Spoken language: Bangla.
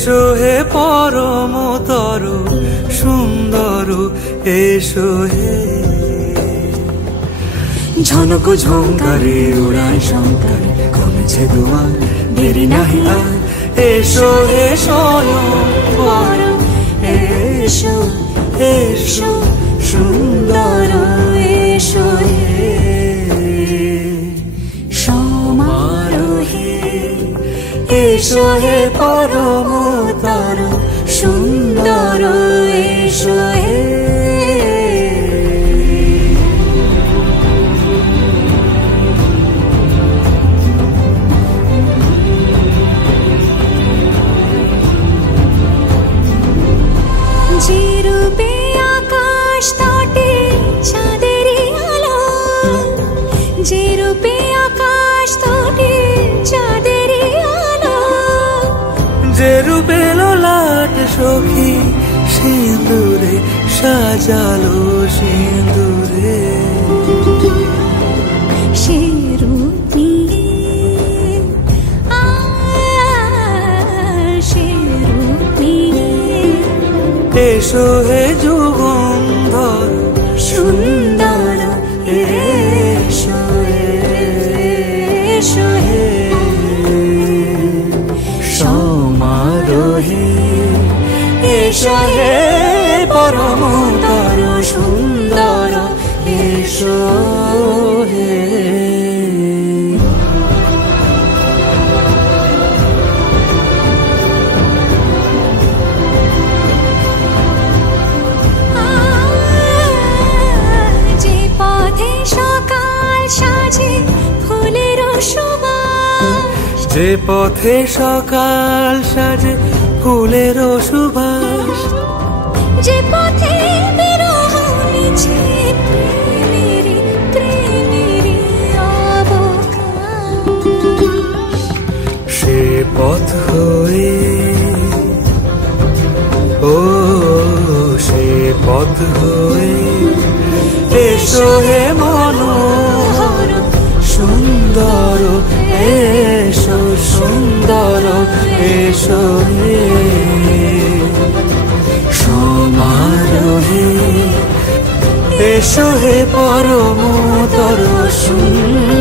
এসো হে পরমতর সুন্দর, এসো হে। ঝনক ঝঙ্কারে উড়ায় শঙ্কার, কমেছে দুয়ার, দেরি নাহি আর। এসো হে স্বয়ংবর, এসো এসো সুন্দর, এসো হে সমারোহে। এসো হে পরমতর সুন্দর, এসো হে। যে রূপে আকাশ তটে চাঁদেরই আলো, যে রূপে আকাশ তটে চাঁদেরই আলো, যে রূপে ললাট সখী সিঁদুরে সাজালো সিঁদুরে। সে রূপ নিয়ে সে রূপ নিয়ে এসো হে যুগন্ধর সুন্দর, এসো এসো হে সমারোহে। এসো হে পরমতর সুন্দর, এসো হে। যে পথে সকাল সাজে ফুলের সুবাস, যে পথে সকাল সাজে ফুলের সুবাস, যে পথে বিরহ মিছে প্রেমেরই প্রেমেরই অবকাশ, সে পথ হয়ে ও সে পথ হয়ে। এসো হে মনোহর সুন্দর, এসো সুন্দর, এসো হে সমারোহে। এসো হে পরমতর সুন্দর।